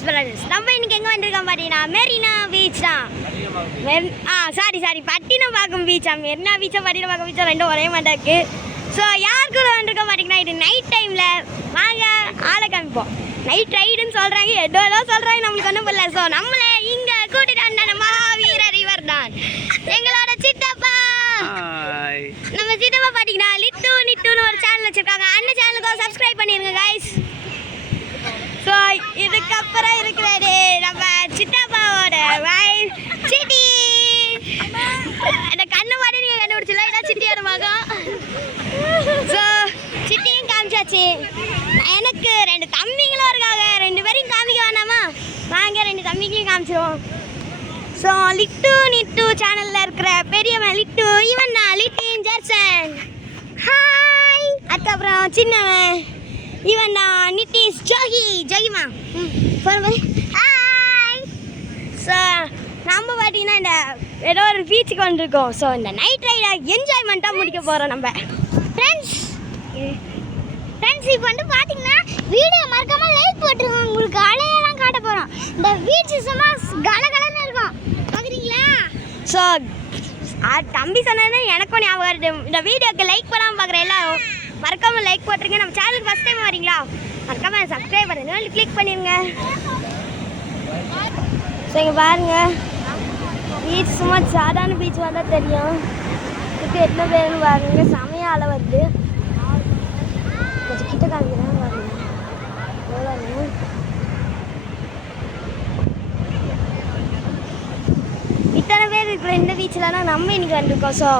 Beach brothers. நம்ம இன்னைக்கு எங்கே வந்திருக்கோம் பார்த்தீங்கன்னா மெரினா பீச் தான். சாரி பட்டினப்பாக்கம் பீச்சா. மெரினா பீச்சா பட்டினப்பாக்கம் பீச்சா ரெண்டும் ஒரே மாதிரி இருக்கு. ஸோ யார் கூட வந்திருக்கோம் பார்த்தீங்கன்னா இது நைட் டைமில் வாங்க ஆளை காமிப்போம். நைட் ரைடுன்னு சொல்கிறாங்க, ஏதோ சொல்கிறாங்க, நம்மளுக்கு ஒன்றும் இல்லை. ஸோ நம்மளை இங்கே கூட்டிட்டு வந்த மகாவீரர் இவர் தான் எங்களோட சித்தப்பா. நம்ம சித்தப்பா பார்த்தீங்கன்னா நிட்டுன்னு ஒரு சேனல் வச்சுருக்காங்க. அந்த சேனலுக்கு சப்ஸ்கிரைப் பண்ணிடுங்க கைஸ். ஸோ இதுக்கப்புறம் இருக்கிறது நம்ம சித்தப்பாவோட வைஃப் சிட்டி. அந்த கண்ணு மாதிரி நீங்கள் கண்டுபிடிச்சல, இதான் சிட்டியோட மகம். ஸோ சிட்டியும் காமிச்சாச்சு. எனக்கு 2 தம்பிங்களும் இருக்காங்க, 2 பேரையும் காமிக்க வேண்டாமா? வாங்க 2 தம்பிங்களையும் காமிச்சிருவோம். ஸோ நிட்டு சேனலில் இருக்கிற பெரியவன் லிட்டு, இவன் தான் லிட்டின் ஜெர்சன். ஹாய். அதுக்கப்புறம் சின்னவன் இவன் தான் நிட்டிஸ் ஜோகிமா. ஹாய். ஸோ நம்ம பார்த்தீங்கன்னா இந்த ஏதோ ஒரு பீச்சுக்கு வந்துருக்கோம். ஸோ இந்த நைட் ரைடை என்ஜாய்மெண்ட்டாக முடிக்க போகிறோம் நம்ம ஃப்ரெண்ட்ஸ். இப்போ வந்து பார்த்தீங்கன்னா வீடியோ மறக்காமல் லைக் போட்டுருவோம். உங்களுக்கு அலையெல்லாம் காட்ட போகிறோம். இந்த பீச்சு சும்மா கலகலன்னு இருக்கும், பார்க்குறீங்களா? ஸோ தம்பி சொன்னது எனக்கும் ஞாபகம் வருது. இந்த வீடியோக்கு லைக் பண்ணாமல் பார்க்குற எல்லாரும் மறக்காமல் லைக் போட்டுருங்க. நம்ம சேனலுக்கு ஃபஸ்ட் டைம் வரீங்களா, மறக்காமல் சப்ஸ்கிரைப் பண்ணுங்க, கிளிக் பண்ணிடுங்க. ஸோ இங்கே பாருங்கள், பீச் சும்மா சாதாரண பீச் வந்தால் தெரியும். இதுக்கு எத்தனை பேருன்னு பாருங்க, செமையாக அலை வருது. கொஞ்சம் கிட்ட காமிக்கிறேன் பாருங்க. எவ்வளோ இத்தனை பேர் இருக்கிற இந்த பீச்சில் தான் நம்ம இன்னைக்கு வந்திருக்கோம். ஸோ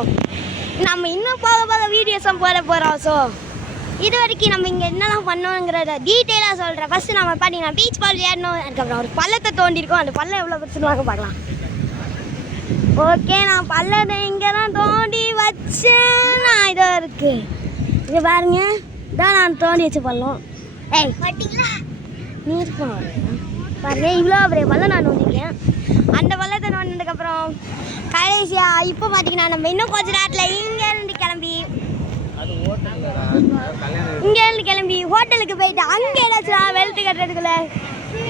நம்ம இன்னும் போக வீடியோஸும் போகிறோம். ஸோ இது வரைக்கும் நம்ம இங்கே என்னெல்லாம் பண்ணோங்கிறத டீட்டெயிலாக சொல்கிறேன். ஃபஸ்ட்டு நம்ம பார்த்தீங்கன்னா பீச் பால் ஏறணும். அதுக்கப்புறம் ஒரு பள்ளத்தை தோண்டியிருக்கோம். அந்த பள்ளம் எவ்வளோ பெருசுன்னு பார்க்கலாம். ஓகே, நான் பள்ளத்தை இங்கே தான் தோண்டி வச்சேன். நான் இதோ இருக்குது, இது பாருங்க, இதான் நான் தோண்டி வச்ச பள்ளம். ஏய் பார்த்தீங்களா, நீர் பாருங்க, இவ்வளோ பெரிய பள்ளம் நான் தோண்டிருக்கேன். அந்த பள்ளத்தை தோண்டினதுக்கப்புறம் கடைசியாக இப்போ பார்த்தீங்கன்னா நம்ம இன்னும் கொஞ்ச நேரத்தில் இங்கேருந்து கிளம்பி ஹோட்டலுக்கு போயிட்டு அங்கே ஏதாச்சும் வெளுத்து கட்டுறதுக்குள்ள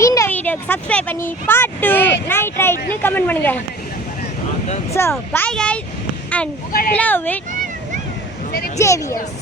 இந்த வீடியோக்கு சப்ஸ்கிரைப் பண்ணி பாட்டு நைட் ரைட்னு கமெண்ட் பண்ணுங்க. So bye guys and love it Xavier's.